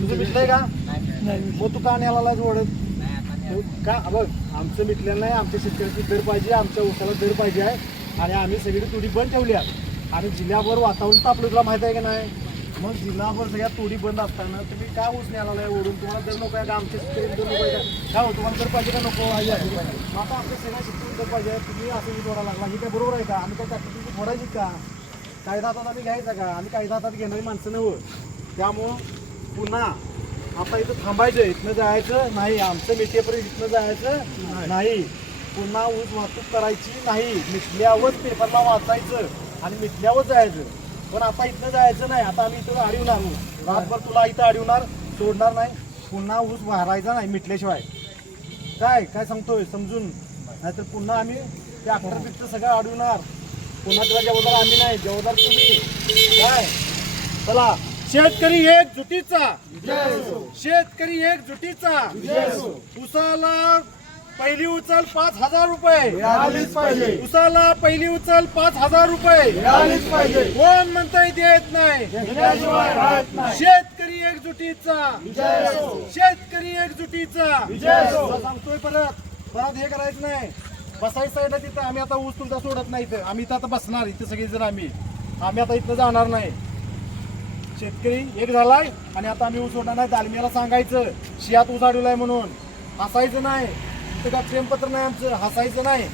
तुझं मिटलंय का? बघ आमचं मिटलं नाही आमच्या शेतकऱ्याची दर पाहिजे आमच्या उसाला दर पाहिजे आहे. आणि आम्ही सगळी तुडी बंद ठेवली आहे. आणि जिल्ह्याभर वातावरण तापलं तुला माहीत आहे का नाही? मग जिल्हाभर सगळ्या तोडी बंद असताना तुम्ही का ऊस न्याला ओढून तुम्हाला दर नको आहे का आमच्या शेतकरी दर नको आहे काय हो तुम्हाला दर पाहिजे का नको आहे आता आपल्या सगळ्या शेतकरी दर पाहिजे आहे. तुम्ही असं ओढा लागला हे काय बरोबर आहे का? आम्ही काय तुमची फोडायची का? कायदा हातात आम्ही घ्यायचा का? आम्ही कायदा हातात घेणारी माणसं नव्हतं त्यामुळं पुन्हा आता इथं थांबायचं इथनं जायचं नाही. आमचं मिठेपर्यंत इथनं जायचं नाही. पुन्हा ऊस वाहतूक करायची नाही. मिटल्यावर पेपरला वाचायचं आणि मिटल्यावर जायचं. पण आता इथनं जायचं नाही. आता आम्ही इथं अडवणार ऊस रातभर तुला इथं अडवणार सोडणार नाही. पुन्हा ऊस भरायचा नाही मिटल्याशिवाय. काय? काय सांगतोय? समजून. नाहीतर पुन्हा आम्ही ते अख्तर बिकटर सगळं अडवणार पुन्हा तुला जबाबदार आम्ही नाही जबाबदार तुम्ही. काय? चला. शेतकरी एकजुटीचा शेतकरी एकजुटीचा उसाला पहिली उचल पाच हजार रुपये. उसाला पहिली उचल पाच हजार रुपये. कोण म्हणताय देत नाही? शेतकरी एकजुटीचा. शेतकरी एकजुटीचा. सांगतोय परत. परत हे करायचं नाही. बसायचं साईडला तिथं आम्ही आता ऊस तुमचा सोडत नाही इथं. आम्ही इथं आता बसणार इथं सगळे जण आम्ही. आम्ही आता इथं जाणार नाही. शेतकरी एक झालाय आणि आता आम्ही ऊस सोडणार नाही. दालमीला सांगायचं शियात ऊस अडवलाय म्हणून. हसायचं नाही. इथं का प्रेमपत्र नाही आमचं हसायचं नाही.